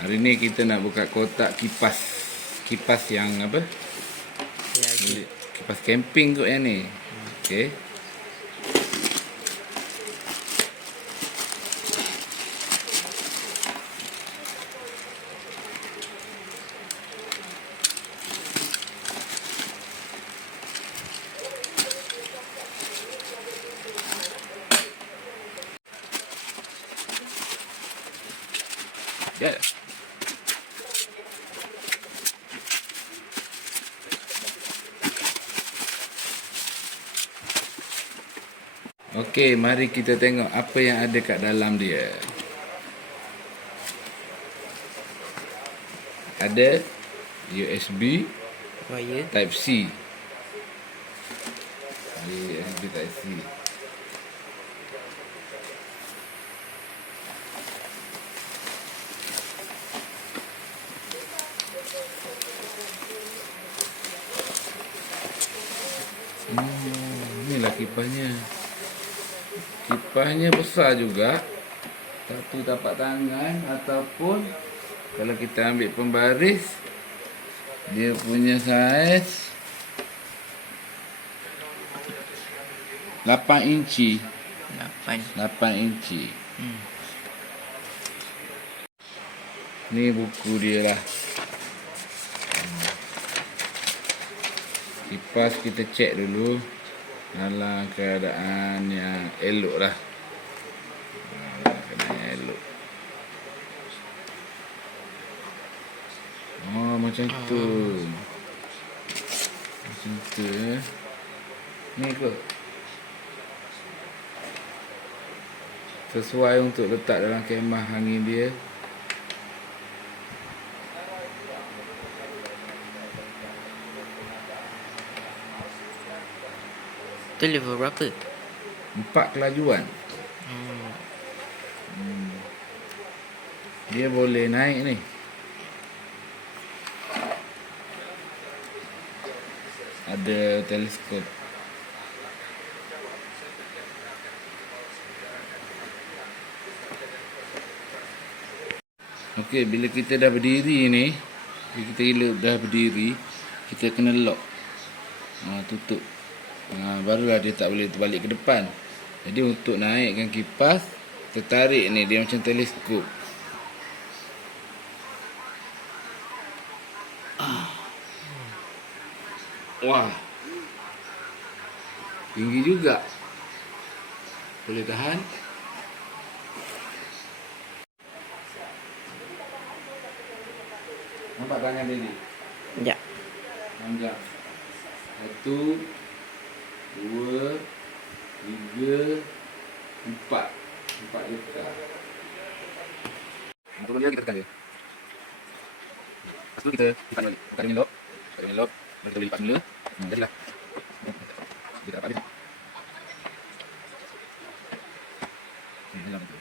Hari ni kita nak buka kotak kipas. Kipas yang apa? Kipas camping kot yang ni. Okey. Ya. Okey, mari kita tengok apa yang ada kat dalam dia. Ada USB wire Type C. USB Type C. Inilah kipasnya. Kipasnya besar juga. Satu tapak tangan ataupun kalau kita ambil pembaris, dia punya saiz 8 inci. 8 inci. Ni buku dia lah. Kipas kita cek dulu dalam keadaan yang elok lah. Keadaan yang elok. Oh, macam tu. Macam tu ya. Ni kot. Sesuai untuk letak dalam kemah angin dia. tu level berapa? 4 kelajuan. Dia boleh naik ni. Ada teleskop. Okey, bila kita dah berdiri ni, kita dah berdiri, kita kena lock. Tutup. Barulah dia tak boleh terbalik ke depan. Jadi untuk naikkan kipas, tertarik ni, dia macam teleskop. Wah. Tinggi juga. Boleh tahan. Nampak tangan dia ni? Ya. Panjang. 1, 2, 3, 4. 4 lekar. Untuk dia kita tekan dia. Lepas tu kita lipat balik. Buka dia lock. Buka dia lock. Baru kita boleh lipat semula. Jadilah. Kita dapat dia. Dalam tu.